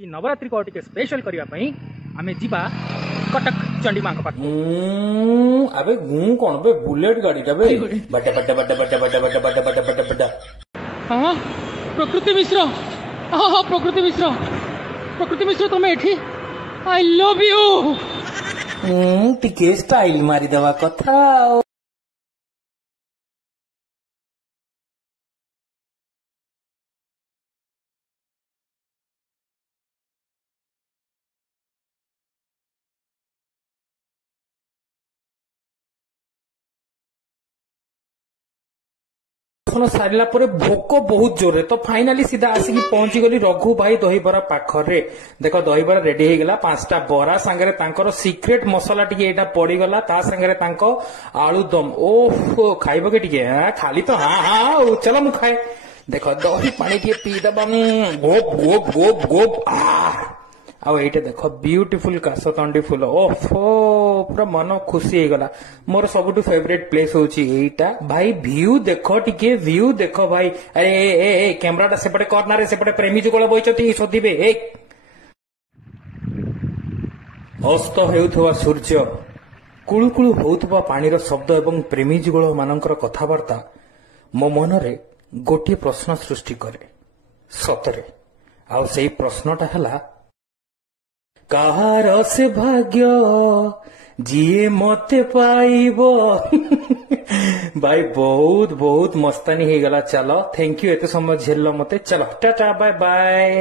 कि नवरात्रि को टिके स्पेशल करिया पई आमे जीवा कटक चंडी मां पाख। अबे गूं कौन बे बुलेट गाड़ी टा बे बड्डा बड्डा बड्डा बड्डा बड्डा बड्डा बड्डा बड्डा बड्डा बड्डा। हां प्रकृति मिश्र, हां प्रकृति मिश्र, प्रकृति मिश्र तुम एठी आई लव यू। टिके स्टाइल मारी देवा कथा। सारा भोक बहुत जोरे तो फाइनाली सीधा आसिक पहुंची गली रघु भाई दहीबरा पाखरे। देख दहीबरा रेडी हो गला, 5टा बरा सांगरे तांकर सीक्रेट मसला टिके एटा पड़ीगला, ता सांगरे तांको आलू दम। ओह खाइब के टिके खाली तो हाँ हाँ चलो मु खाए। देख दही पानी टिके पी दबा गोप गोप गोप गोप आ एटे देख ब्यूटीफुल कासतंडी फूल। ओफो पूरा मन खुशी गला। मोर सबुठु फेवरेट प्लेस होची एटा भाई। व्यू देखो टिके, व्यू देखो भाई। अरे ए कैमराटा सेपटे करना रे, सेपटे प्रेमी जुगल बइचती सोधिबे। अस्त हेउथवा सूर्य, कुळुकुळु होउथवा पानीर शब्द एवं प्रेमी जुगल मानकर कथावार्ता मो मनरे गोटे प्रश्न सृष्टि करे सतरे। आ सेई प्रश्नटा हला कहार से भाग्य जिए मते पाइबो। भाई बहुत बहुत मस्तानी हो गला। चलो थैंक यू एते समय झेल मते। चलो टाटा बाय बाय।